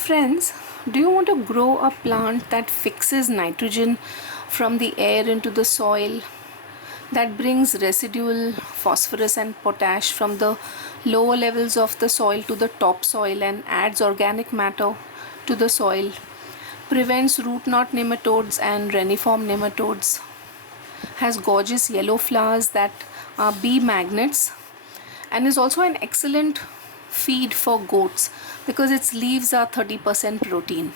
Friends, do you want to grow a plant that fixes nitrogen from the air into the soil, that brings residual phosphorus and potash from the lower levels of the soil to the top soil and adds organic matter to the soil, prevents rootknot nematodes and reniform nematodes, has gorgeous yellow flowers that are bee magnets, and is also an excellent feed for goats because its leaves are 30% protein.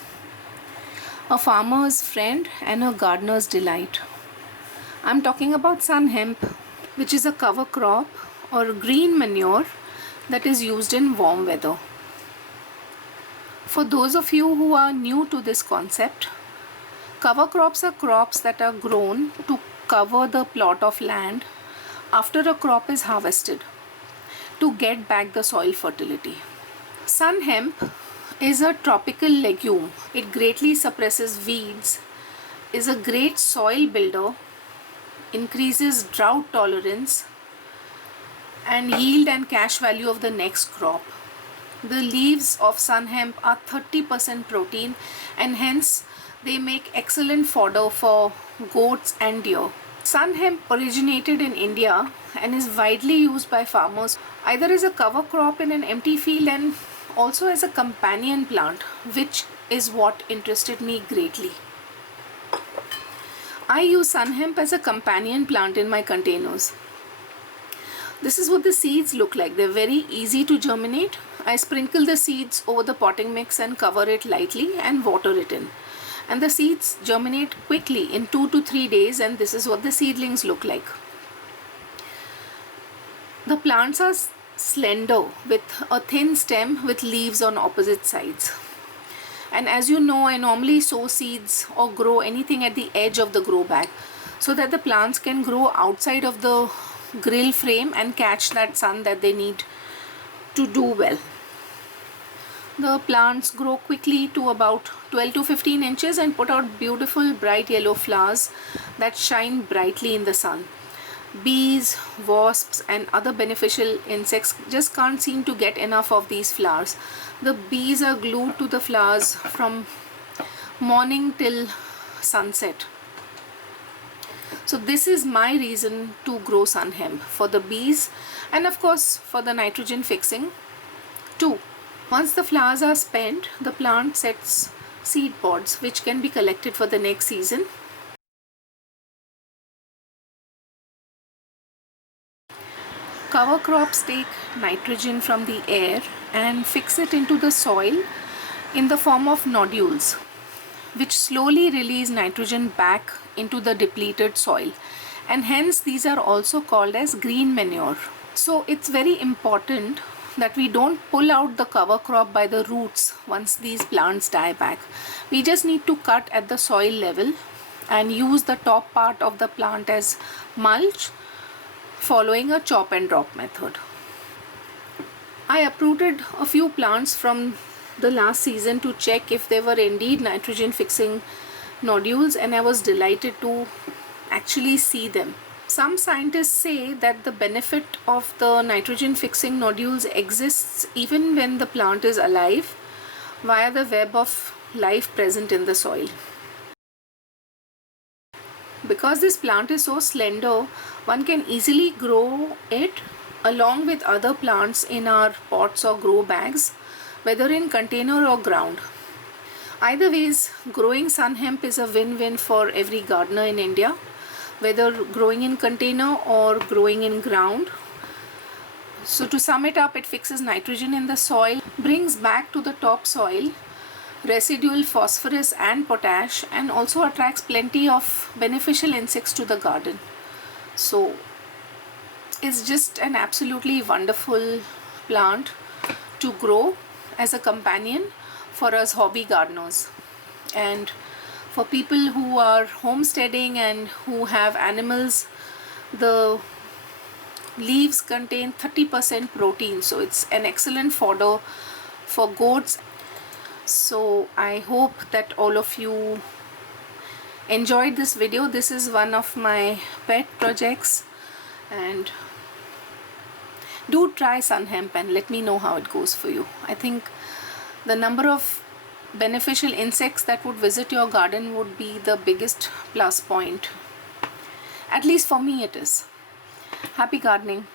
A farmer's friend and a gardener's delight. I'm talking about Sunn Hemp, which is a cover crop or green manure that is used in warm weather. For those of you who are new to this concept, cover crops are crops that are grown to cover the plot of land after a crop is harvested to get back the soil fertility. Sunn hemp is a tropical legume. It greatly suppresses weeds, is a great soil builder, increases drought tolerance, and yield and cash value of the next crop. The leaves of Sunn hemp are 30% protein and hence they make excellent fodder for goats and deer. Sunn hemp originated in India and is widely used by farmers either as a cover crop in an empty field and also as a companion plant, which is what interested me greatly. I use Sunn hemp as a companion plant in my containers. This is what the seeds look like. They're very easy to germinate. I sprinkle the seeds over the potting mix and cover it lightly and water it in. And the seeds germinate quickly in 2 to 3 days, and this is what the seedlings look like. The plants are slender with a thin stem with leaves on opposite sides. And as you know, I normally sow seeds or grow anything at the edge of the grow bag so that the plants can grow outside of the grill frame and catch that sun that they need to do well. The plants grow quickly to about 12 to 15 inches and put out beautiful bright yellow flowers that shine brightly in the sun. Bees, wasps and other beneficial insects just can't seem to get enough of these flowers. The bees are glued to the flowers from morning till sunset. So this is my reason to grow Sunn hemp, for the bees and of course for the nitrogen fixing too. Once the flowers are spent, the plant sets seed pods which can be collected for the next season. Cover crops take nitrogen from the air and fix it into the soil in the form of nodules, which slowly release nitrogen back into the depleted soil, and hence these are also called as green manure. So it's very important that we don't pull out the cover crop by the roots once these plants die back. We just need to cut at the soil level and use the top part of the plant as mulch, following a chop and drop method. I uprooted a few plants from the last season to check if they were indeed nitrogen fixing nodules, and I was delighted to actually see them. Some scientists say that the benefit of the nitrogen fixing nodules exists even when the plant is alive via the web of life present in the soil. Because this plant is so slender, one can easily grow it along with other plants in our pots or grow bags, whether in container or ground. Either ways, growing Sunn hemp is a win-win for every gardener in India, whether growing in container or growing in ground. So to sum it up, it fixes nitrogen in the soil, brings back to the top soil residual phosphorus and potash, and also attracts plenty of beneficial insects to the garden. So it's just an absolutely wonderful plant to grow as a companion for us hobby gardeners. And for people who are homesteading and who have animals, the leaves contain 30% protein, so it's an excellent fodder for goats. So I hope that all of you enjoyed this video. This is one of my pet projects, and do try Sunn hemp and let me know how it goes for you. I think the number of beneficial insects that would visit your garden would be the biggest plus point. At least for me it is. Happy gardening.